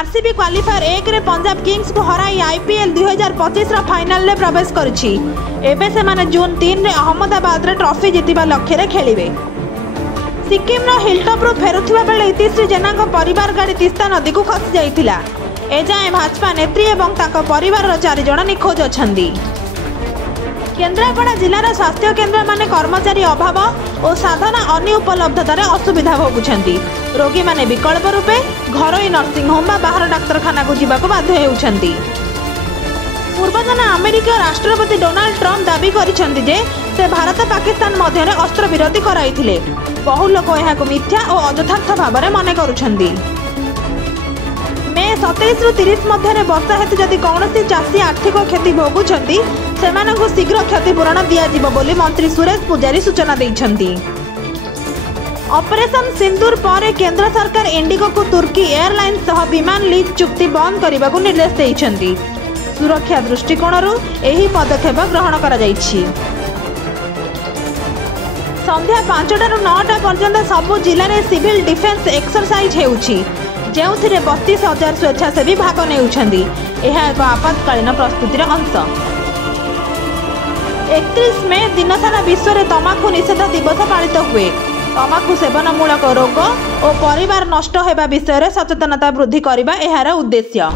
RCB qualifier 1 रे Punjab Kings को हराई आईपीएल 2025 रा फाइनल रे प्रवेश करिछि। एबे से माने जून 3 रे अहमदाबाद रे ट्रॉफी जितिबा लक्ष्य रे खेलिबे। सिक्किम रो हिलटॉप रो फेरुथिबा बेले इतिश्री जेना को परिवार गाड़ी तिस्ता नदी को खसी जाइथिला। एजाए भाजपा नेत्री एवं ताको परिवार रो 4 जण निखोज अछंदी। केन्द्रापड़ा जिलार स्वास्थ्य केन्द्र माने कर्मचारी अभाव और साधन अनुपलब्धतार असुविधा भोगुंट। रोगी माने विकल्प रूपे घरोई नर्सिंग होम बाहर डाक्तरखाना को जावाक बाध्य होउछंती। पूर्वतन अमेरिका राष्ट्रपति डोनाल्ड ट्रम्प दाबी करिसेंती जे से भारत पाकिस्तान मध्य अस्त्र विरति कराइथिले। बहु लोक एहाको मिथ्या और अयथार्थ भाव में मने करुछंती। मे 27 रु 30 मध्य वर्षा हेतु जदि कौन चाषी आर्थिक क्षति भोगुंट सेमानंकु शीघ्र क्षतिपूरण दियाजिबो बोली मंत्री सुरेश पुजारी सूचना दैछंती। ऑपरेशन सिंदूर पर केंद्र सरकार इंडिगो को तुर्की एयरलाइंस सह विमान लीज चुक्ति बंद करने को निर्देश देइछंती। सुरक्षा दृष्टिकोणरू एही पदक्षेप ग्रहण करा जाइछि। संध्या 5टारू 9टा पर्यंत सबु जिले में सिविल डिफेन्स एक्सरसाइज हेउछि, जेउथिरे 32,000 स्वेच्छासेवी भाग नेउछंती। एहा एक आपातकालीन प्रस्तुतिर अंश। 31 मे दिन सारा विश्व में तमाकू निषेध दिवस पालित हुए। तमाकू सेवनमूलक रोग और परिवार नष्ट होगा विषय में सचेतनता वृद्धि करने एहार उद्देश्य।